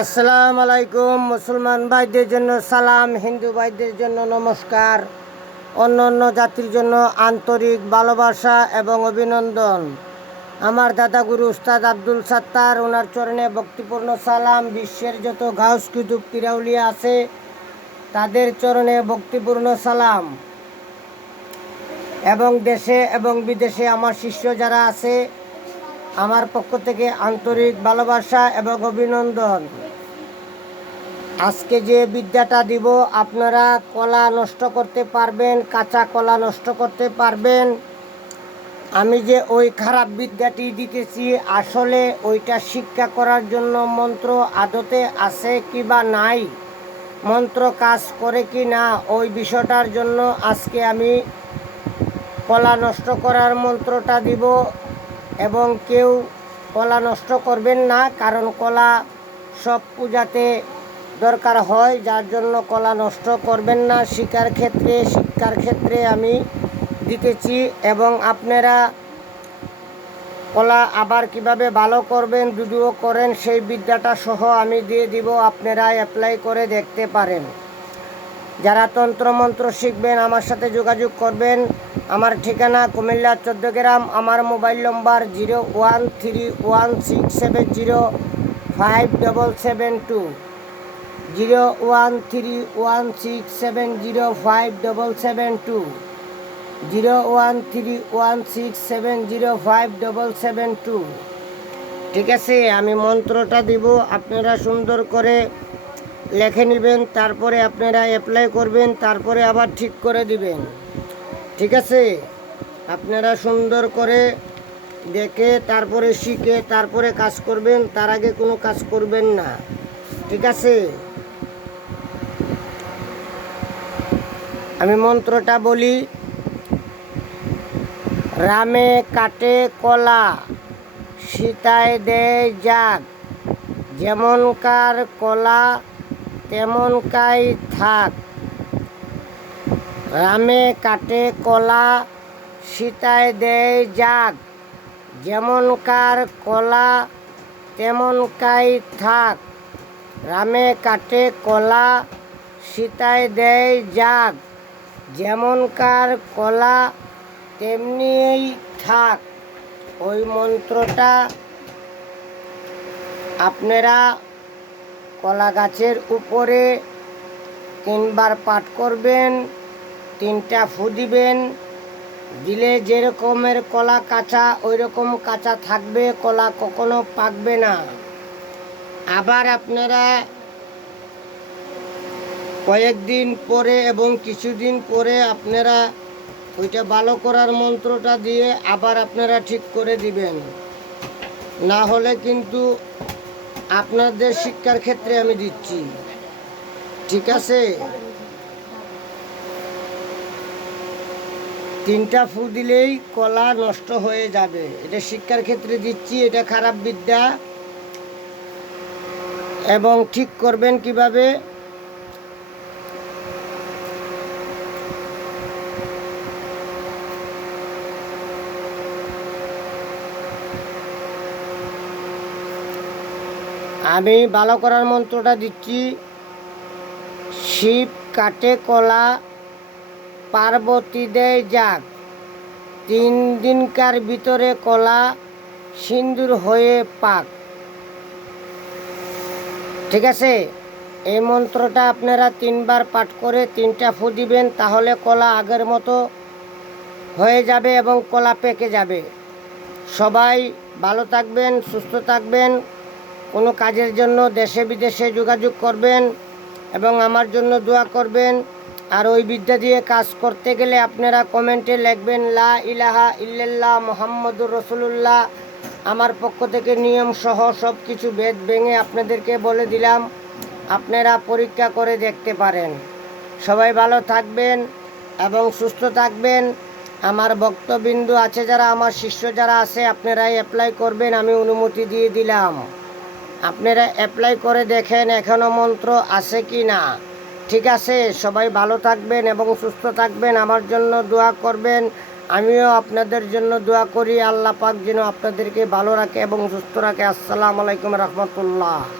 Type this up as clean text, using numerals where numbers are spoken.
আসসালামু আলাইকুম। মুসলমান ভাইদের জন্য সালাম, হিন্দু ভাইদের জন্য নমস্কার, অন্য অন্য জাতির জন্য আন্তরিক ভালোবাসা এবং অভিনন্দন। আমার দাদা গুরু উস্তাদ আব্দুল সাত্তার, ওনার চরণে ভক্তিপূর্ণ সালাম। বিশ্বের যত গাউস কুতুব পিরাউলিয়া আছে তাদের চরণে ভক্তিপূর্ণ সালাম, এবং দেশে এবং বিদেশে আমার শিষ্য যারা আছে আমার পক্ষ থেকে আন্তরিক ভালোবাসা এবং অভিনন্দন। আজকে যে বিদ্যাটা দিব, আপনারা কলা নষ্ট করতে পারবেন, কাঁচা কলা নষ্ট করতে পারবেন। আমি যে ওই খারাপ বিদ্যাটি দিতেছি, আসলে ওইটা শিক্ষা করার জন্য মন্ত্র আদতে আছে কি বা নাই, মন্ত্র কাজ করে কি না, ওই বিষয়টার জন্য আজকে আমি কলা নষ্ট করার মন্ত্রটা দিব। এবং কেউ কলা নষ্ট করবেন না, কারণ কলা সব পূজাতে দরকার হয়, যার জন্য কলা নষ্ট করবেন না। শিক্ষার ক্ষেত্রে আমি দিতেছি, এবং আপনারা কলা আবার কিভাবে ভালো করবেন যদিও করেন, সেই বিদ্যাটা সহ আমি দিয়ে দিব, আপনারা অ্যাপ্লাই করে দেখতে পারেন। যারা তন্ত্রমন্ত্র শিখবেন আমার সাথে যোগাযোগ করবেন। আমার ঠিকানা কুমিল্লা 14 গ্রাম। আমার মোবাইল নম্বর 0131670577 0131670577 0131670577। ঠিক আছে, আমি মন্ত্রটা দিব, আপনারা সুন্দর করে লেখে নেবেন, তারপরে আপনারা অ্যাপ্লাই করবেন, তারপরে আবার ঠিক করে দিবেন। ঠিক আছে, আপনারা সুন্দর করে দেখে তারপরে শিখে তারপরে কাজ করবেন, তার আগে কোনো কাজ করবেন না। ঠিক আছে, আমি মন্ত্রটা বলি। রামে কাটে কলা, সীতায় দেয় জাগ, যেমনকার কলা তেমনকাই থাক। রামে কাটে কলা, সীতায় দেয় জাগ, যেমনকার কলা তেমনকাই থাক। রামে কাটে কলা, সীতায় দেয় জাগ, যেমনকার কলা তেমনিই থাক। ওই মন্ত্রটা আপনারা কলা গাছের উপরে 3 বার পাঠ করবেন, 3টা ফু দিবেন। দিলে যেরকমের কলা কাঁচা ওই রকম কাঁচা থাকবে, কলা কখনো পাকবে না। আবার আপনারা কয়েকদিন পরে এবং কিছুদিন পরে আপনারা ওইটা ভালো করার মন্ত্রটা দিয়ে আবার আপনারা ঠিক করে দিবেন। না হলে কিন্তু আপনাদের শিক্ষার ক্ষেত্রে আমি দিচ্ছি। ঠিক আছে, 3টা ফু দিলেই কলা নষ্ট হয়ে যাবে। এটা শিক্ষার ক্ষেত্রে দিচ্ছি, এটা খারাপ বিদ্যা। এবং ঠিক করবেন কিভাবে, আমি ভালো করার মন্ত্রটা দিচ্ছি। শিব কাটে কলা, পার্বতী দেয় জাগ, 3 দিনকার ভিতরে কলা সিন্দুর হয়ে পাক। ঠিক আছে, এই মন্ত্রটা আপনারা 3 বার পাঠ করে 3টা ফু দিবেন, তাহলে কলা আগের মতো হয়ে যাবে এবং কলা পেকে যাবে। সবাই ভালো থাকবেন, সুস্থ থাকবেন। কোনো কাজের জন্য দেশে বিদেশে যোগাযোগ করবেন এবং আমার জন্য দোয়া করবেন। আর ওই বিদ্যা দিয়ে কাজ করতে গেলে আপনারা কমেন্টে লিখবেন লা ইলাহা ইল্লাল্লাহ মুহাম্মাদুর রাসূলুল্লাহ। আমার পক্ষ থেকে নিয়ম সহ সব কিছু বেদ ভেঙে আপনাদেরকে বলে দিলাম, আপনারা পরীক্ষা করে দেখতে পারেন। সবাই ভালো থাকবেন এবং সুস্থ থাকবেন। আমার ভক্তবিন্দু আছে যারা, আমার শিষ্য যারা আছে, আপনারাই অ্যাপ্লাই করবেন, আমি অনুমতি দিয়ে দিলাম। আপনারা অ্যাপ্লাই করে দেখেন এখনও মন্ত্র আছে কি না। ঠিক আছে, সবাই ভালো থাকবেন এবং সুস্থ থাকবেন, আমার জন্য দোয়া করবেন। আমিও আপনাদের জন্য দোয়া করি, আল্লাহ পাক যেন আপনাদেরকে ভালো রাখে এবং সুস্থ রাখে। আসসালামু আলাইকুম রহমতুল্লাহ।